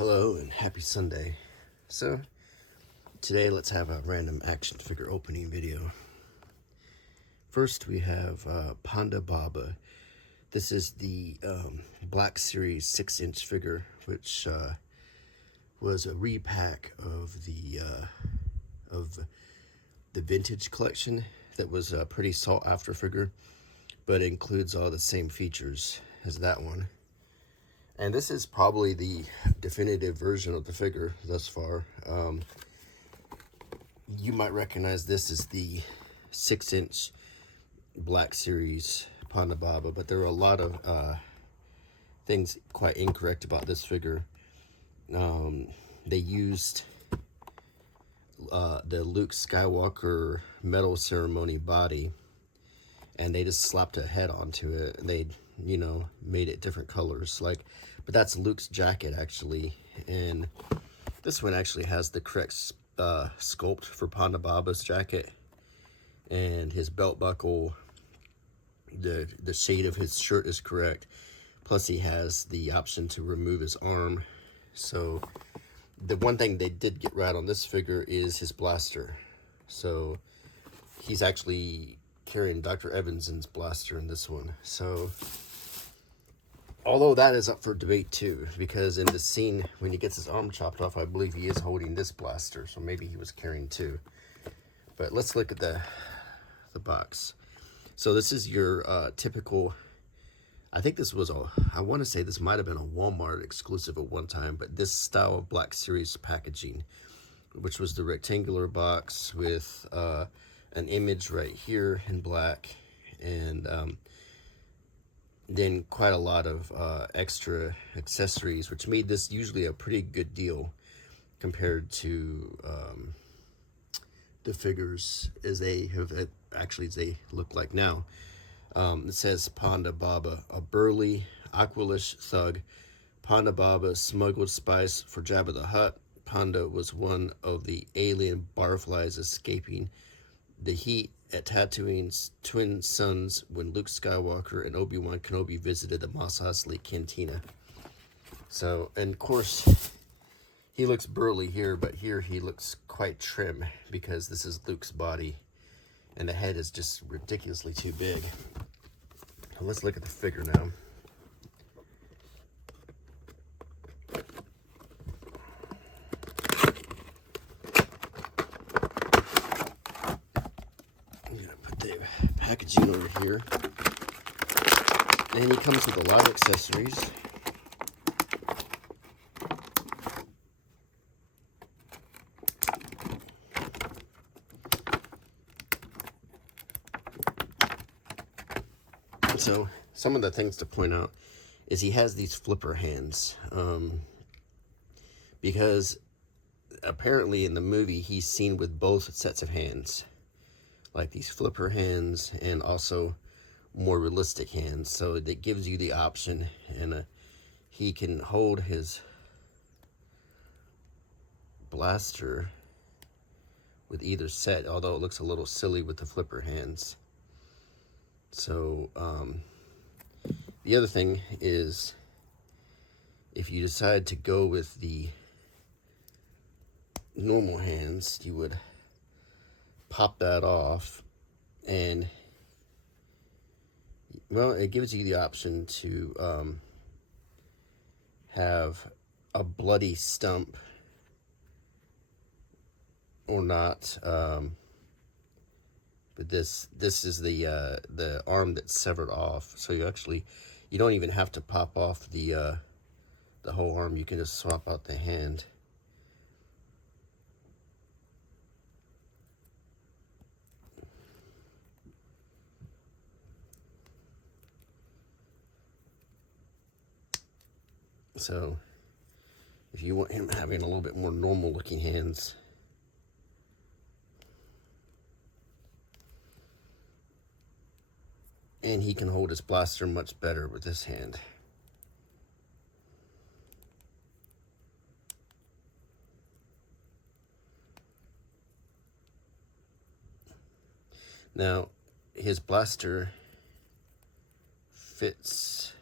Hello and happy Sunday. So today let's have a random action figure opening video. First we have Panda Baba. This is the Black Series 6-inch figure, which was a repack of the vintage collection that was a pretty sought after figure, but includes all the same features as that one. And this is probably the definitive version of the figure thus far. You might recognize this as the 6-inch Black Series Panda Baba, but there are a lot of things quite incorrect about this figure. They used the Luke Skywalker medal ceremony body, and they just slapped a head onto it. They, made it different colors, but that's Luke's jacket actually, and this one actually has the correct sculpt for Panda Baba's jacket, and his belt buckle, the shade of his shirt is correct. Plus he has the option to remove his arm. So the one thing they did get right on this figure is his blaster. So he's actually carrying Dr. Evanson's blaster in this one. So although that is up for debate too, because in the scene when he gets his arm chopped off, I believe he is holding this blaster, so maybe he was carrying two. But let's look at the box. So this is your typical, I think this was I want to say this might have been a Walmart exclusive at one time, but this style of Black Series packaging, which was the rectangular box with an image right here in black, and then quite a lot of extra accessories, which made this usually a pretty good deal compared to the figures as they look like now. It says Panda Baba, a burly, aqualish thug. Panda Baba smuggled spice for Jabba the Hutt. Panda was one of the alien barflies escaping the heat at Tatooine's twin suns when Luke Skywalker and Obi-Wan Kenobi visited the Mos Eisley Cantina. So, and of course, he looks burly here, but here he looks quite trim because this is Luke's body, and the head is just ridiculously too big. So let's look at the figure now. Packaging over here, and he comes with a lot of accessories. So some of the things to point out is he has these flipper hands, because apparently in the movie he's seen with both sets of hands, like these flipper hands and also more realistic hands. So it gives you the option, and he can hold his blaster with either set, although it looks a little silly with the flipper hands. So the other thing is, if you decide to go with the normal hands, you would pop that off, and well, it gives you the option to have a bloody stump or not, but this is the arm that's severed off, so you don't even have to pop off the whole arm. You can just swap out the hand. So if you want him having a little bit more normal looking hands, and he can hold his blaster much better with this hand. Now his blaster fits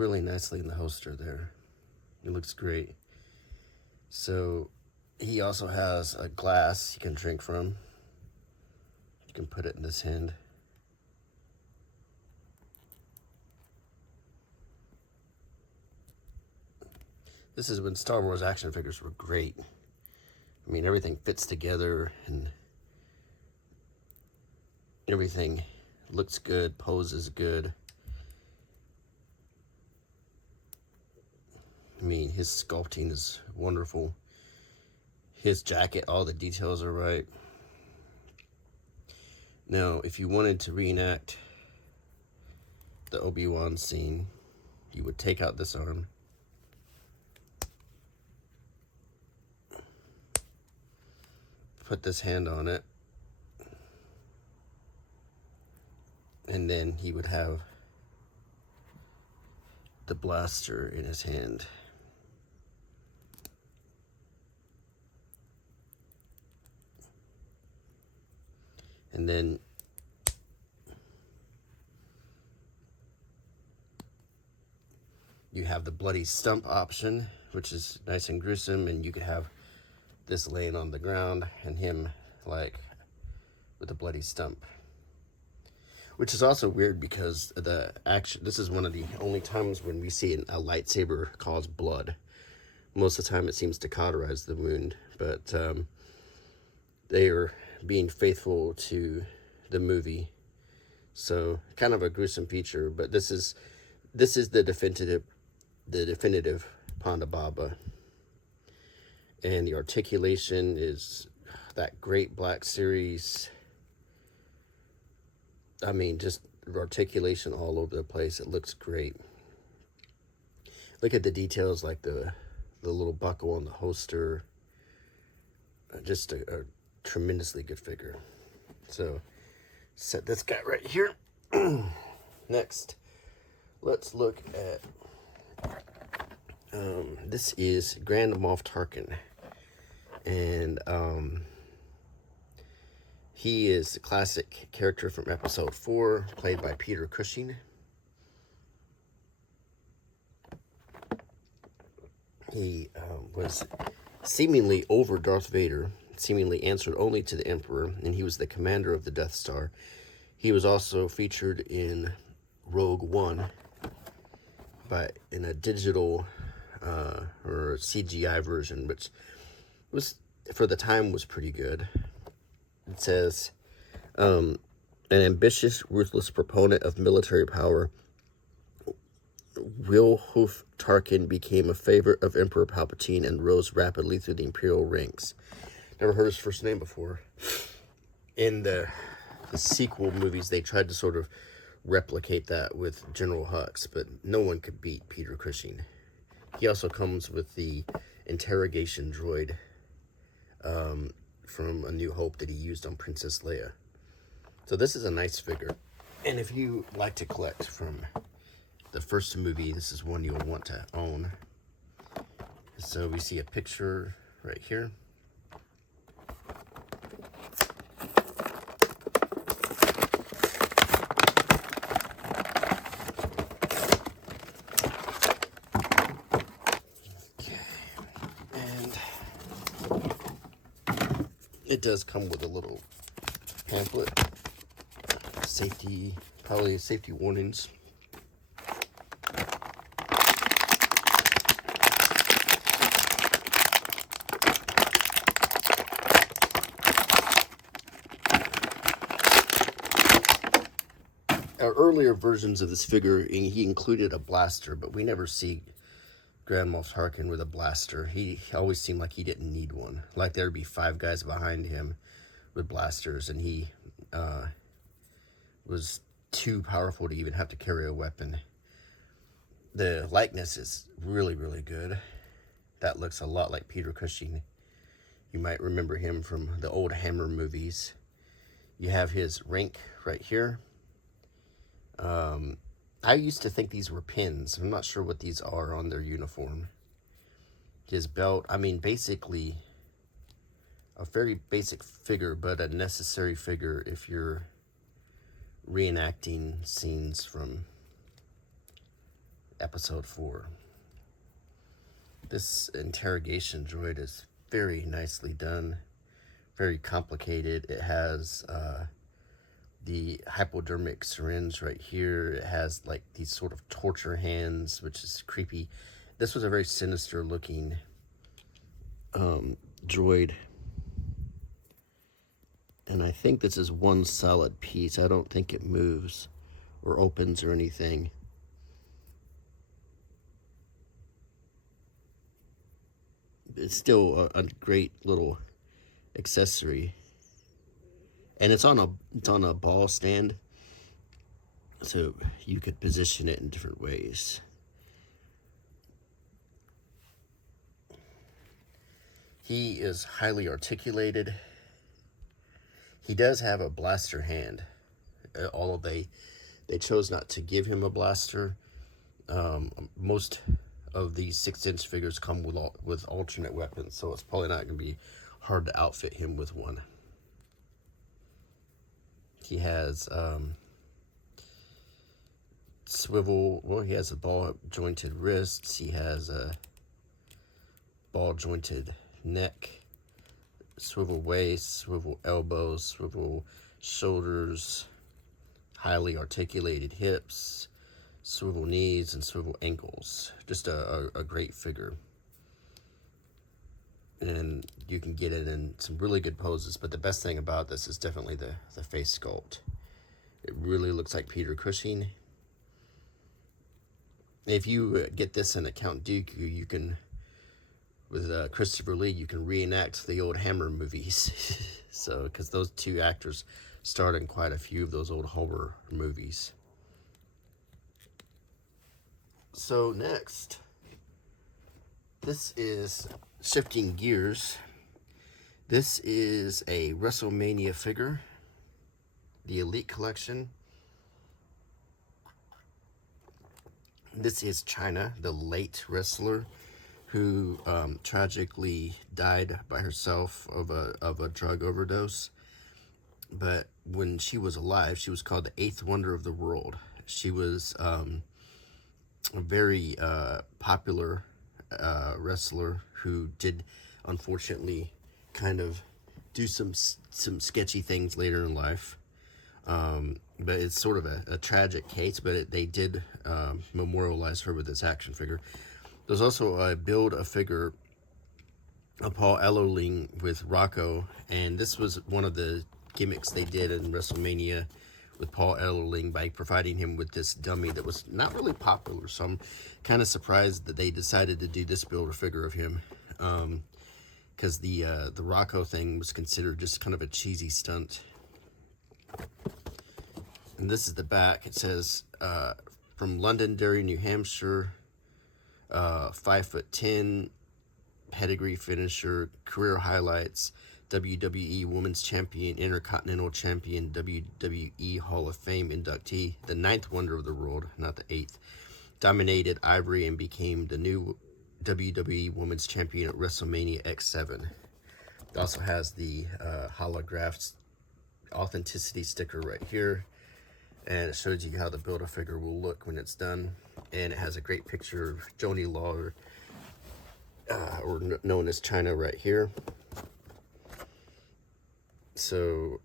really nicely in the holster there. It looks great. So he also has a glass you can drink from. You can put it in this hand. This is when Star Wars action figures were great. I mean, everything fits together and everything looks good, poses good. I mean, his sculpting is wonderful. His jacket, all the details are right. Now, if you wanted to reenact the Obi-Wan scene, you would take out this arm. Put this hand on it. And then he would have the blaster in his hand. And then you have the bloody stump option, which is nice and gruesome, and you could have this laying on the ground and him like with a bloody stump. Which is also weird because the action, this is one of the only times when we see a lightsaber cause blood. Most of the time it seems to cauterize the wound, but they are being faithful to the movie. So kind of a gruesome feature, but this is the definitive Ponda Baba. And the articulation is that great Black Series. I mean, just articulation all over the place. It looks great. Look at the details, like the little buckle on the holster. Just a tremendously good figure. So, set this guy right here. Next, let's look at, this is Grand Moff Tarkin. And, he is a classic character from episode 4, played by Peter Cushing. He was seemingly over Darth Vader, seemingly answered only to the Emperor, and he was the commander of the Death Star. He was also featured in Rogue One, but in a digital or CGI version, which was, for the time, was pretty good. It says, an ambitious, ruthless proponent of military power, Wilhoof Tarkin became a favorite of Emperor Palpatine and rose rapidly through the Imperial ranks. Never heard his first name before. In the sequel movies, they tried to sort of replicate that with General Hux, but no one could beat Peter Cushing. He also comes with the interrogation droid from A New Hope that he used on Princess Leia. So this is a nice figure. And if you like to collect from the first movie, this is one you'll want to own. So we see a picture right here. It does come with a little pamphlet, probably safety warnings. Our earlier versions of this figure, he included a blaster, but we never see Grand Moff Tarkin with a blaster. He always seemed like he didn't need one. Like there'd be 5 guys behind him with blasters, and he was too powerful to even have to carry a weapon. The likeness is really, really good. That looks a lot like Peter Cushing. You might remember him from the old Hammer movies. You have his rank right here. I used to think these were pins. I'm not sure what these are on their uniform. His belt, I mean, basically a very basic figure, but a necessary figure if you're reenacting scenes from episode 4. This interrogation droid is very nicely done, very complicated. It has the hypodermic syringe right here. It has like these sort of torture hands, which is creepy. This was a very sinister looking droid. And I think this is one solid piece. I don't think it moves or opens or anything. It's still a great little accessory. And it's on a ball stand, so you could position it in different ways. He is highly articulated. He does have a blaster hand, although they chose not to give him a blaster. Most of these 6-inch figures come with alternate weapons, so it's probably not going to be hard to outfit him with one. He has swivel, well, he has a ball jointed wrists. He has a ball jointed neck, swivel waist, swivel elbows, swivel shoulders, highly articulated hips, swivel knees, and swivel ankles. Just a great figure. And you can get it in some really good poses, but the best thing about this is definitely the face sculpt. It really looks like Peter Cushing. If you get this in a Count Dooku, you can, with Christopher Lee, you can reenact the old Hammer movies. So, because those two actors starred in quite a few of those old horror movies. So next, this is shifting gears. This is a WrestleMania figure, the Elite Collection. This is Chyna, the late wrestler who tragically died by herself of a drug overdose. But when she was alive, she was called the 8th wonder of the world. She was a very popular wrestler who did, unfortunately, kind of do some sketchy things later in life. But it's sort of a tragic case, but they did memorialize her with this action figure. There's also a Build-A-Figure of Paul Ellering with Rocco, and this was one of the gimmicks they did in WrestleMania with Paul Ellering by providing him with this dummy that was not really popular. So I'm kind of surprised that they decided to do this Build-A-Figure of him, because the Rocco thing was considered just kind of a cheesy stunt. And this is the back. It says from Londonderry, New Hampshire, 5'10", pedigree finisher, career highlights, WWE Women's Champion, Intercontinental Champion, WWE Hall of Fame inductee, the 9th wonder of the world, not the 8th, dominated Ivory and became the new WWE Women's Champion at WrestleMania X7. It also has the holographed authenticity sticker right here, and it shows you how the Build-A-Figure will look when it's done. And it has a great picture of Joni Lawler, or known as Chyna, right here. So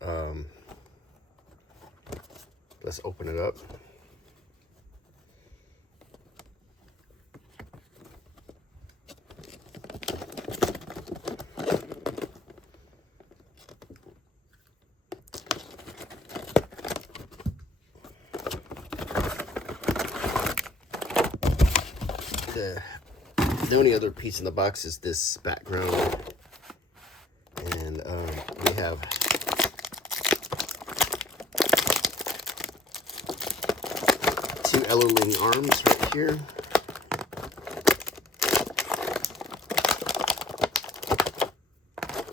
let's open it up. The only other piece in the box is this background, and we have two Ellering arms right here.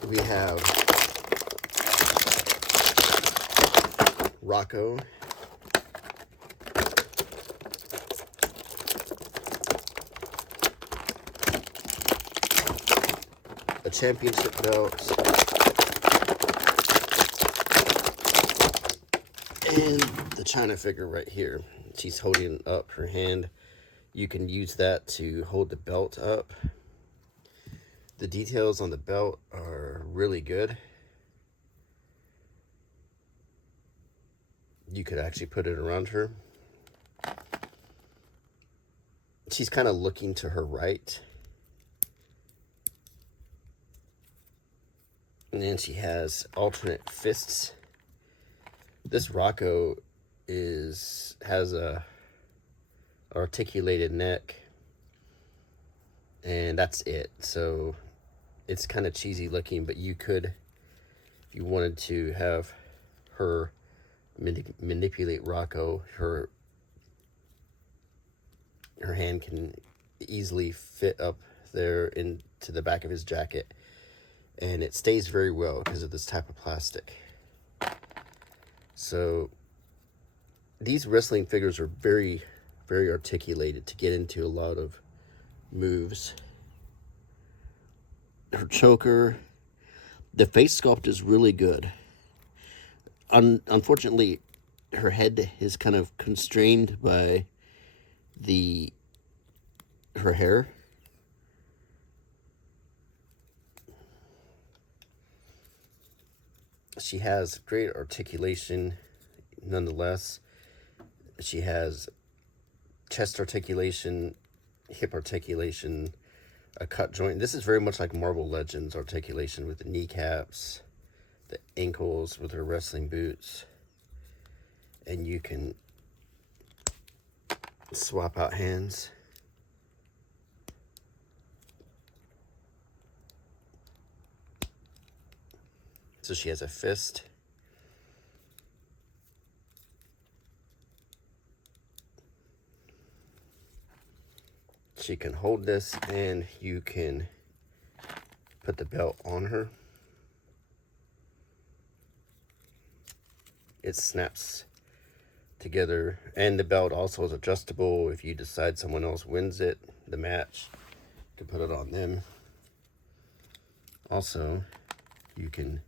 We have Rocco. A championship belt, and the Chyna figure right here. She's holding up her hand. You can use that to hold the belt up. The details on the belt are really good. You could actually put it around her. She's kind of looking to her right. And then she has alternate fists. This Rocco has a articulated neck, and that's it. So it's kind of cheesy looking, but you could, if you wanted to have her manipulate Rocco, her hand can easily fit up there into the back of his jacket, and it stays very well because of this type of plastic. So these wrestling figures are very, very articulated to get into a lot of moves. Her choker, the face sculpt is really good. Unfortunately, her head is kind of constrained by her hair. She has great articulation nonetheless. She has chest articulation, hip articulation, a cut joint. This is very much like Marvel Legends articulation with the kneecaps, the ankles with her wrestling boots. And you can swap out hands. So she has a fist. She can hold this, and you can put the belt on her. It snaps together, and the belt also is adjustable. If you decide someone else wins the match, you can put it on them. Also, you can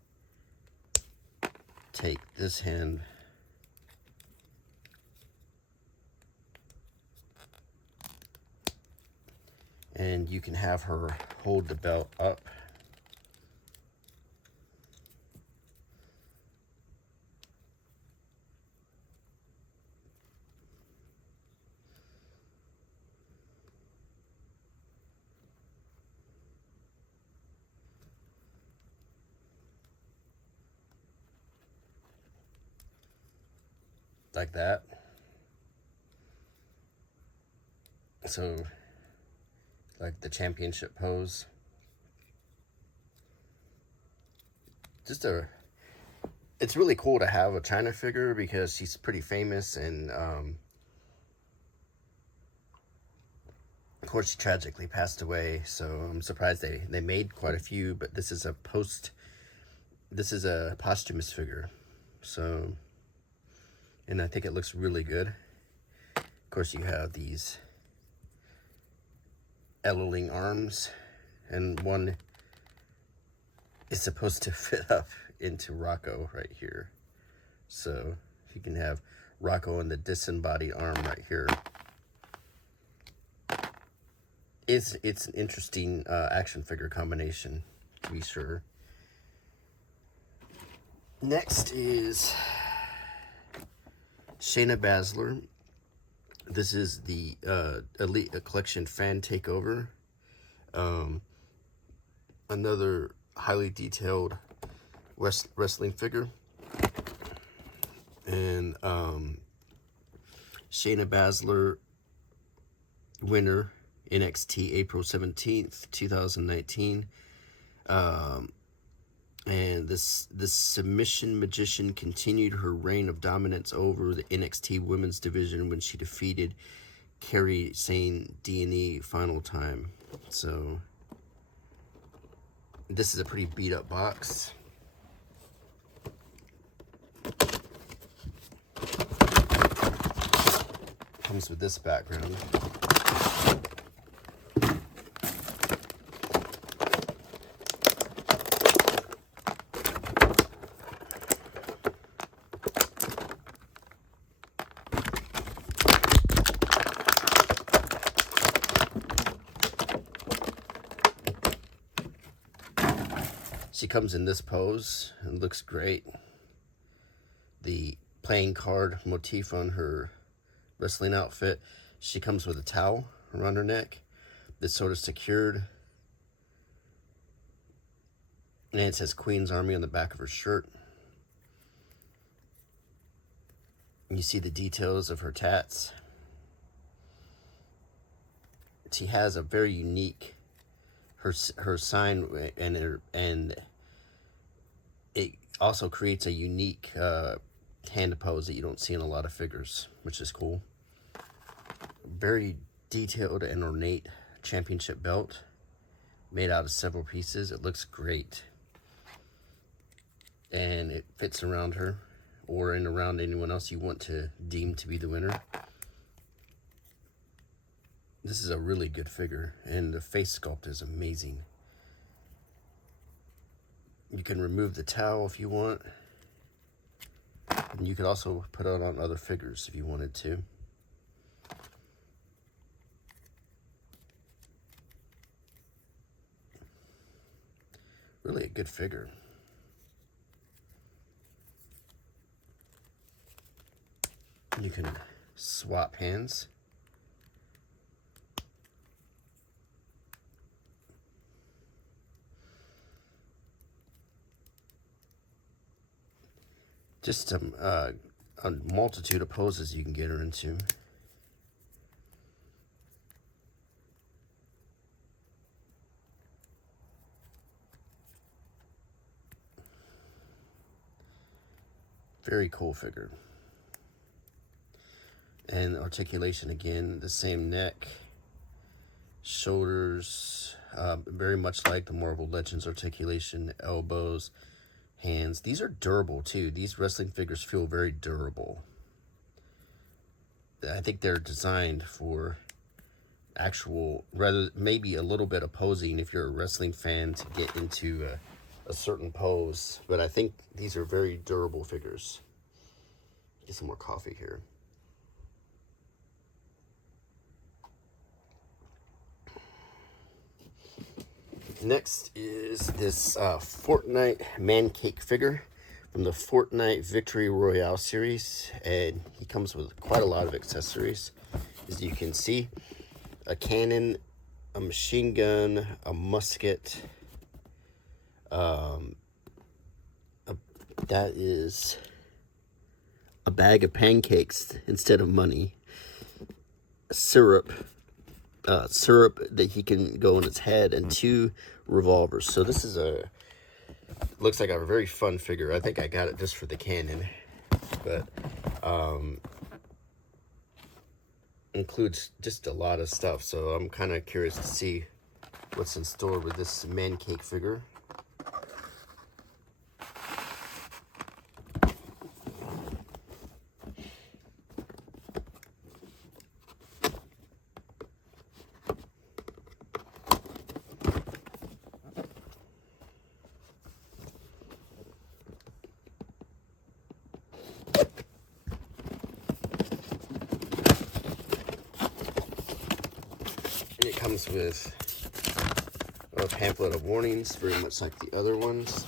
take this hand and you can have her hold the belt up. Like that. So, like the championship pose. It's really cool to have a China figure because she's pretty famous, and of course she tragically passed away, so I'm surprised they made quite a few, but this is a posthumous figure. So, and I think it looks really good. Of course, you have these Elling arms, and one is supposed to fit up into Rocco right here. So you can have Rocco and the disembodied arm right here. It's an interesting action figure combination, to be sure. Next is Shayna Baszler. This is the Elite Collection Fan Takeover. Another highly detailed wrestling figure. And Shayna Baszler, winner, NXT, April 17th, 2019. And this submission magician continued her reign of dominance over the NXT women's division when she defeated Kairi Sane D&E final time. So this is a pretty beat up box. Comes with this background. She comes in this pose and looks great. The playing card motif on her wrestling outfit. She comes with a towel around her neck that's sort of secured. And it says Queen's Army on the back of her shirt. You see the details of her tats. She has a very unique, her sign, and it also creates a unique hand pose that you don't see in a lot of figures, which is cool. Very detailed and ornate championship belt made out of several pieces. It looks great. And it fits around her or in around anyone else you want to deem to be the winner. This is a really good figure, and the face sculpt is amazing. You can remove the towel if you want. And you could also put it on other figures if you wanted to. Really a good figure. You can swap hands. Just a multitude of poses you can get her into. Very cool figure. And articulation again, the same neck, shoulders, very much like the Marvel Legends articulation, elbows, hands. These are durable too. These wrestling figures feel very durable. I think they're designed for actual, rather maybe a little bit of posing if you're a wrestling fan to get into a certain pose. But I think these are very durable figures. Get some more coffee here. Next is this Fortnite man cake figure from the Fortnite Victory Royale series, and he comes with quite a lot of accessories, as you can see. A cannon, a machine gun, a musket, that is a bag of pancakes instead of money, syrup that he can go in his head, and 2 revolvers. So this is looks like a very fun figure. I think I got it just for the cannon, but includes just a lot of stuff. So I'm kind of curious to see what's in store with this man cake figure. It comes with a pamphlet of warnings, very much like the other ones.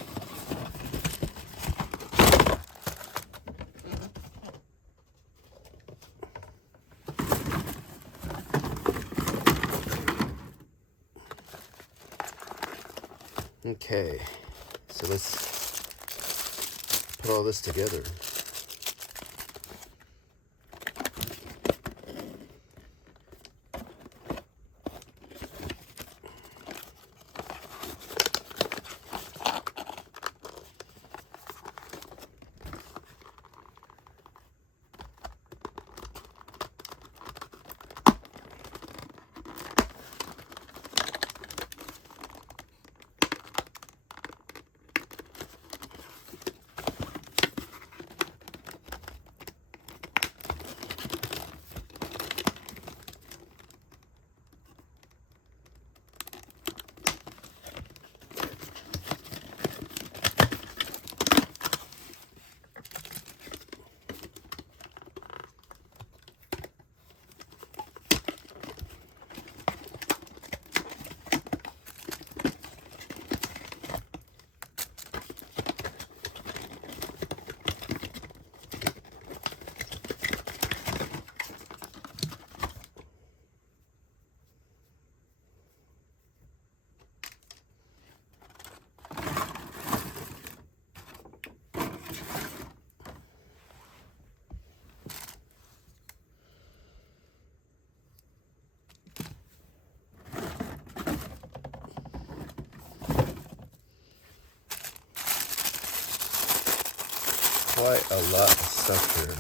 Okay, so let's put all this together. quite a lot of stuff here.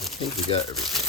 I think we got everything.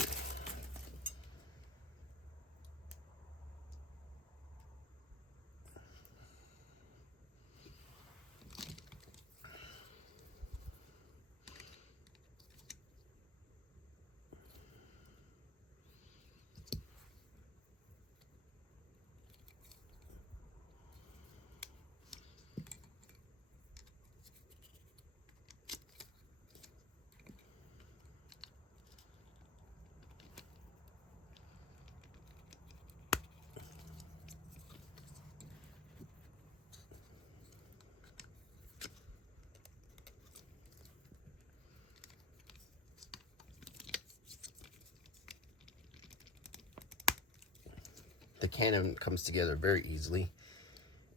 The cannon comes together very easily,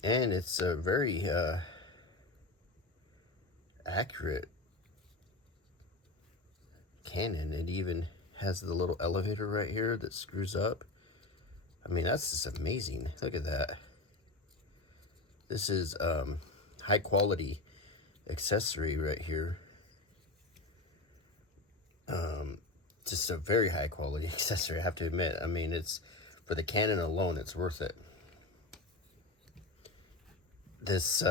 and it's a very accurate cannon. It even has the little elevator right here that screws up. I mean, that's just amazing. Look at that. This is high quality accessory right here. Just a very high quality accessory, I have to admit. I mean, it's for the cannon alone, it's worth it. This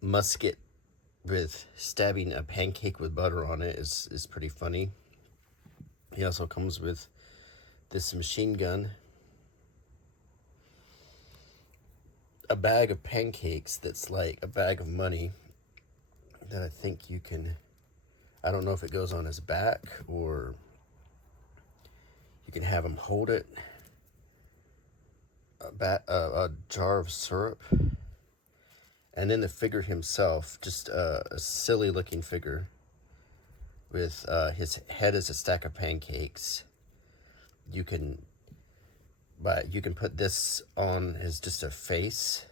musket with stabbing a pancake with butter on it is pretty funny. He also comes with this machine gun, a bag of pancakes that's like a bag of money that I think you can, I don't know if it goes on his back or you can have him hold it. A jar of syrup, and then the figure himself, just a silly looking figure with his head as a stack of pancakes. You can put this on as just a face.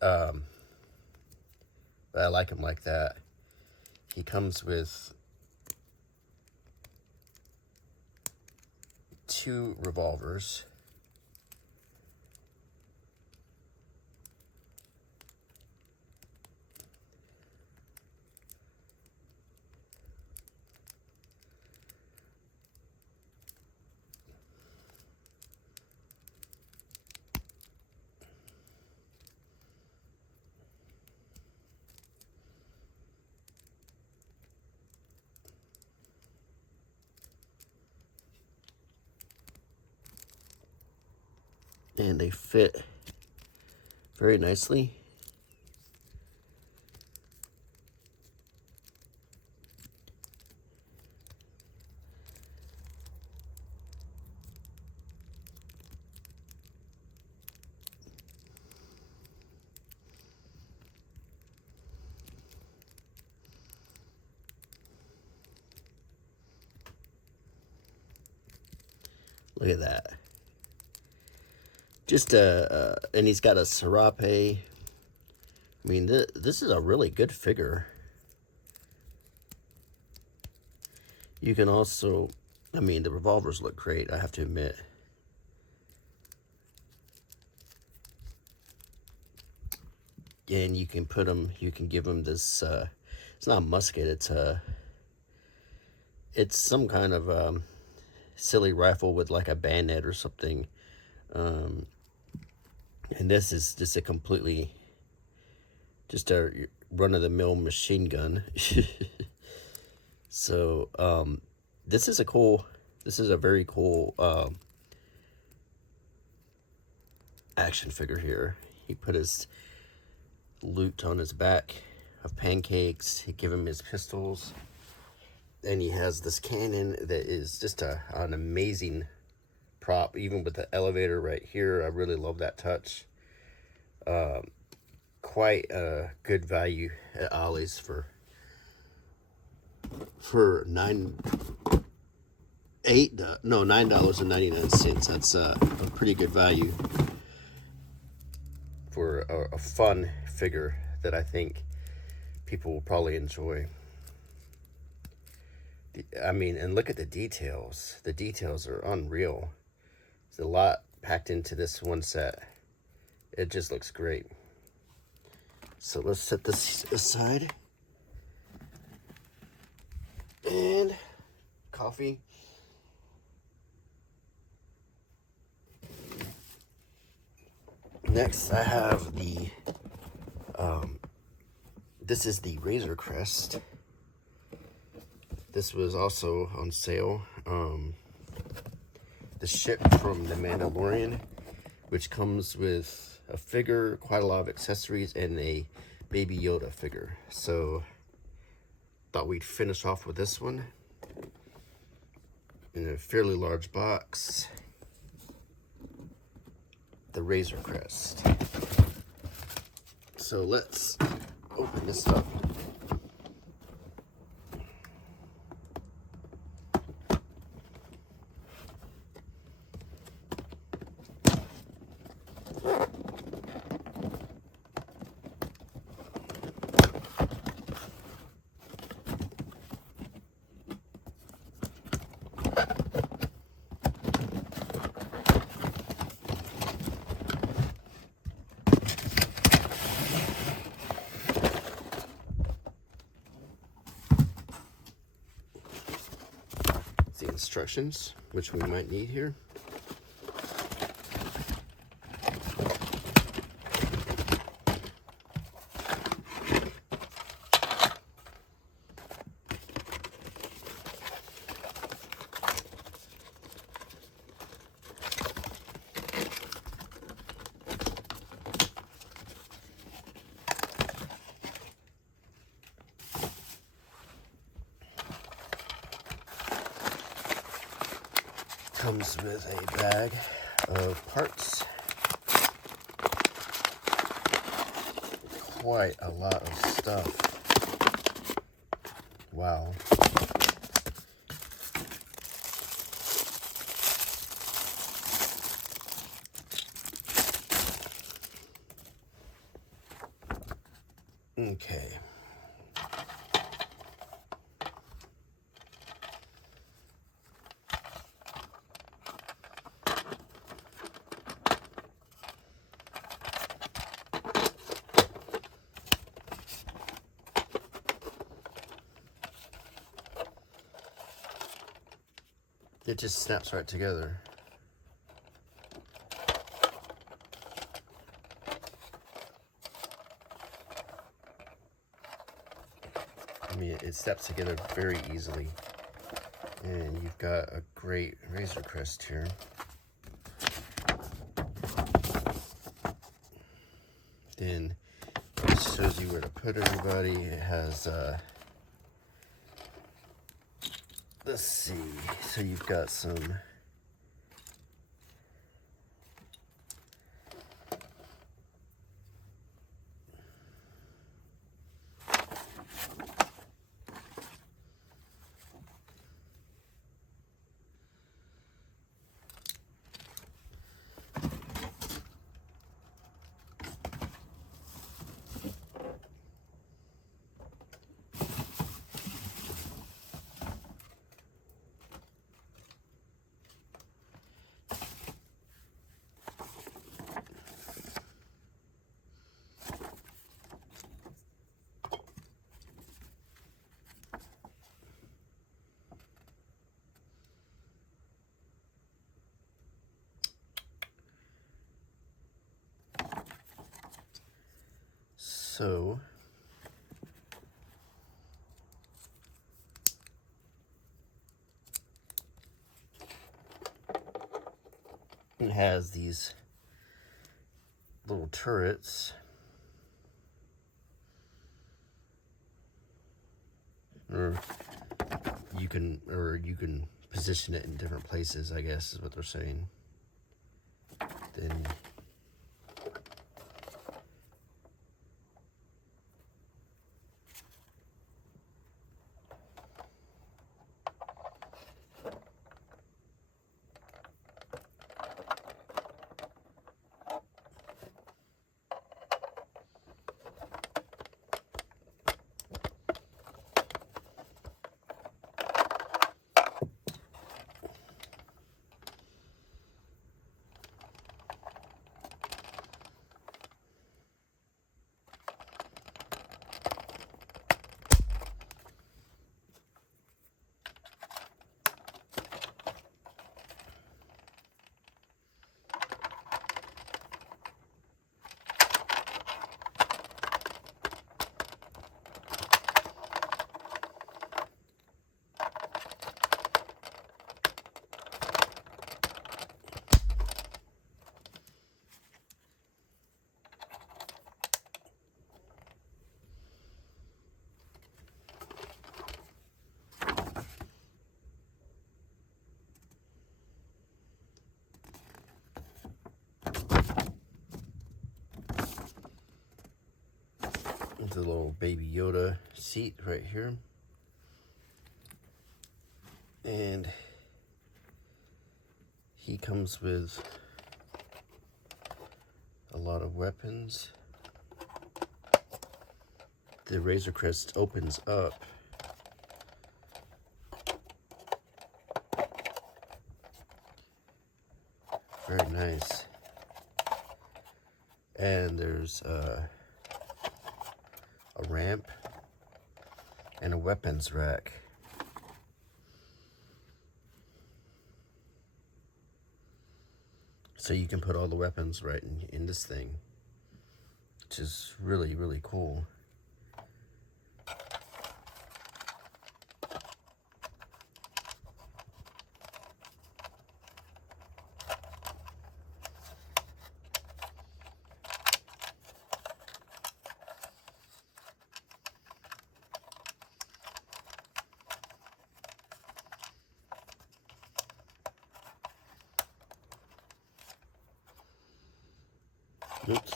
But I like him like that. He comes with 2 revolvers. And they fit very nicely. Look at that. Just and he's got a serape. I mean, this is a really good figure. You can also, I mean, the revolvers look great, I have to admit. And you can put them, you can give them this, it's not a musket, it's some kind of silly rifle with like a bayonet or something. And this is just a completely, just a run-of-the-mill machine gun. So, this is a very cool action figure here. He put his loot on his back of pancakes. He gave him his pistols. And he has this cannon that is just an amazing prop, even with the elevator right here. I really love that touch. Quite a good value at Ollie's for $9.99. That's a pretty good value for a fun figure that I think people will probably enjoy. I mean, and look at the details. The details are unreal. There's a lot packed into this one set. It just looks great. So let's set this aside. And coffee. Next, I have the, this is the Razor Crest. This was also on sale. The ship from The Mandalorian, which comes with a figure, quite a lot of accessories, and a Baby Yoda figure. So, thought we'd finish off with this one in a fairly large box. The Razor Crest. So let's open this up. The instructions, which we might need here. Comes with a bag of parts. Quite a lot of stuff. Wow. Okay. It just snaps right together. I mean, it snaps together very easily. And you've got a great Razor Crest here. Then it shows you where to put everybody. It has, let's see, so you've got some so it has these little turrets. Or you can position it in different places, I guess is what they're saying. Then the little Baby Yoda seat right here. And he comes with a lot of weapons. The Razor Crest opens up. Very nice. And there's a ramp and a weapons rack. So you can put all the weapons right in this thing, which is really, really cool. Oops.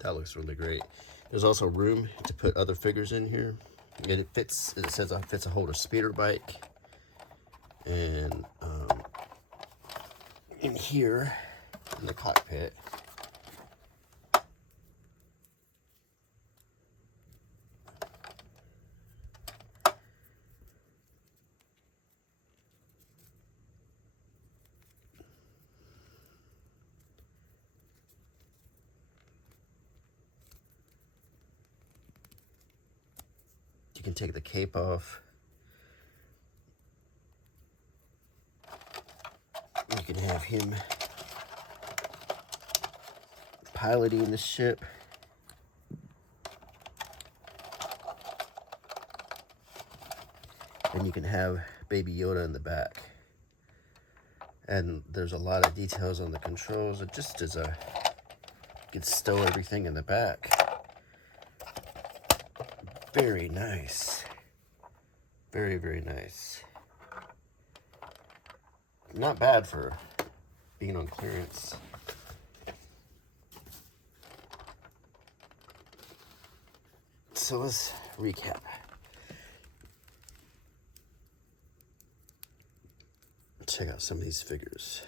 That looks really great. There's also room to put other figures in here. And it fits, it says it fits a hold of speeder bike. And in here, in the cockpit, you can take the cape off. You can have him piloting the ship. And you can have Baby Yoda in the back. And there's a lot of details on the controls. It just is a, you can stow everything in the back. Very nice. Very, very nice. Not bad for being on clearance. So let's recap. Check out some of these figures.